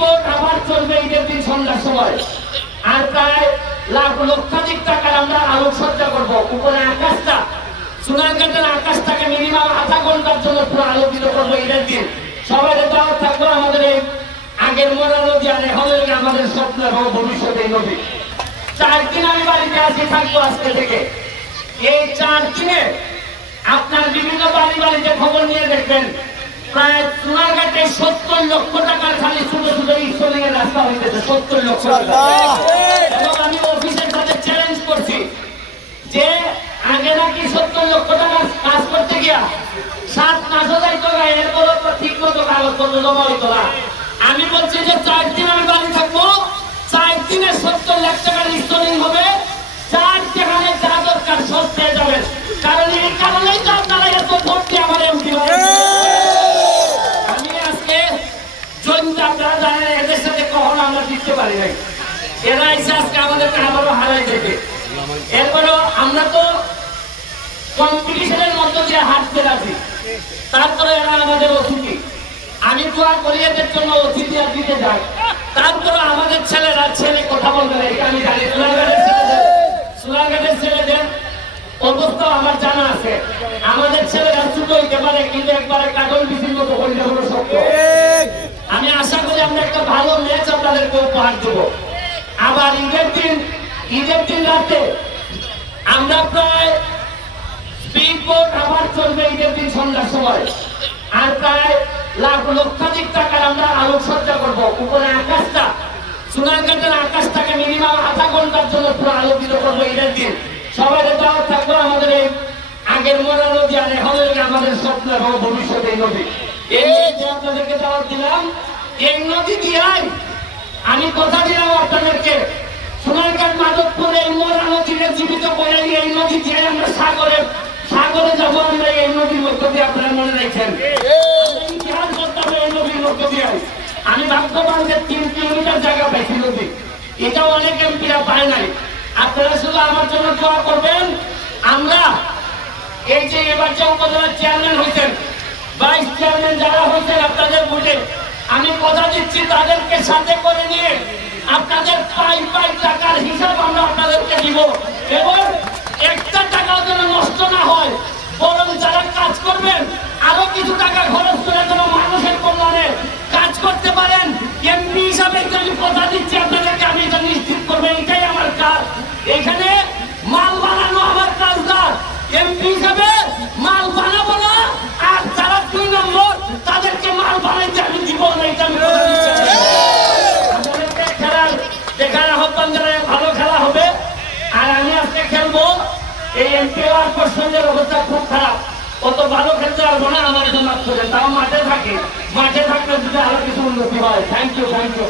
Boat আবার চলবে ঈদের দিন সন্ধ্যার সময়। আর প্রায় লাখ লক্ষাধিক টাকার আমরা আলোকসজ্জা করব। উপরে আকাশটা সোনারঘাটের আকাশটাকে মিনিমাম আধা ঘণ্টার জন্য পুরো আলোকিত করব ঈদের দিন। সবাই দাওয়াত থাকব আমাদের এই আগের মরা নদী আর এখন আমাদের স্বপ্ন এবং ভবিষ্যতে নদী। চার দিন আমি বাড়িতে আছি, থাকব আজকে থেকে। এই চার দিনে আপনার বিভিন্ন বাড়ি বাড়িতে খবর নিয়ে দেখবেন প্রায় চুনারঘাটে সত্তর লক্ষ টাকার খালি ছোট ছোট ইসলিং এর রাস্তা হইতেছে সত্তর লক্ষ টাকা। এবং আমি অফিসের সাথে চ্যালেঞ্জ করছি যে আগে নাকি সত্তর লক্ষ টাকা কাজ করতে গিয়া সাত মাস যাইতো না এরপরও ঠিক মতো কাগজপত্র জমা হইতো না। আমি বলছি যে চার দিন আমি বাড়ি থাকব চার দিনে সত্তর লাখ টাকার ইনস্টলিং হবে চার যেখানে যা দরকার সব পেয়ে যাবেন কারণ এই কারণেই তো আপনারা এত ভোট দিয়ে আমার এমপি আমি আজকে জন্য আপনারা জানেন এদের সাথে জিততে পারি নাই। এরা এসে আজকে আমাদেরকে আবারও হারাই দেবে এরপরেও আমরা তো কম্পিটিশনের মধ্য দিয়ে হাঁটতে রাজি। তারপরে এরা আমাদের অতিথি। আমি দোয়া করি এদের জন্য অতিথি আর দিতে যাই। তারপরে আমাদের ছেলেরা ছেলে কথা বলবে না এটা আমি জানি। সুনারঘাটের ছেলেদের সুনারঘাটের ছেলেদের অবস্থা আমার জানা আছে। আমাদের ছেলেরা ছোট হইতে পারে কিন্তু একবারে কাগজ বিচির মতো হইলে হলো শক্ত আমি আশা করি আমরা একটা ভালো ম্যাচ আপনাদেরকে উপহার দেবো। আবার ঈদের দিন ঈদের দিন রাতে আমরা প্রায় স্পিড বোট আবার চলবে ঈদের দিন সন্ধ্যার সময়। আর প্রায় লাখ লক্ষাধিক টাকার আমরা আলোকসজ্জা করব। উপরে আকাশটা সোনারঘাটের আকাশটাকে মিনিমাম আধা ঘণ্টার জন্য পুরো আলোকিত করব ঈদের দিন। সবাই দাওয়াত থাকব আমাদের এই আগের মরা নদী আর এখন আমাদের স্বপ্ন এবং ভবিষ্যতে এই নদী। এই যে আপনাদেরকে দাওয়াত দিলাম, এই নদী দিয়াই আমি কথা দিলাম আপনাদেরকে। সোনারঘাট মাধবপুর মরা নদীকে জীবিত করে দিয়ে এই নদী দিয়ে আমরা সাগরে সাগরে যাব আমরা এই নদীর মধ্য দিয়ে আপনারা মনে রাখেন ইতিহাস করতে হবে এই নদীর মধ্য দিয়ে। আমি ভাগ্যবান যে তিন কিলোমিটার জায়গা পাইছি নদী। এটা অনেক এমপিরা পায় নাই। আপনারা শুধু আমার জন্য দোয়া করবেন। আমরা এই যে এবার যে উপজেলার চেয়ারম্যান হয়েছেন ভাইস চেয়ারম্যান যারা হয়েছেন আপনাদের বুঝে আমি কথা দিচ্ছি তাদেরকে সাথে করে নিয়ে আপনাদের পাই পাই টাকার হিসাব আমরা আপনাদেরকে দিব। এবং একটা টাকাও যেন নষ্ট না হয়, বরং যারা কাজ করবেন, আরও কিছু টাকা খরচ করে যেন মানুষের কল্যাণে কাজ করতে পারেন। এমপি হিসাবে আমি কথা দিচ্ছি আপনাদেরকে, আমি এটা নিশ্চিত করব এটাই আমার কাজ। এখানে মাল বানানো আমার কাজ না এমপি এই এমপি আর পশ্চিমের অবস্থা খুব খারাপ। অত ভালো খেলতে পারব না আমার জন্য তাও মাঠে থাকে। মাঠে থাকলে যদি আরও কিছু উন্নতি হয়। Thank you thank you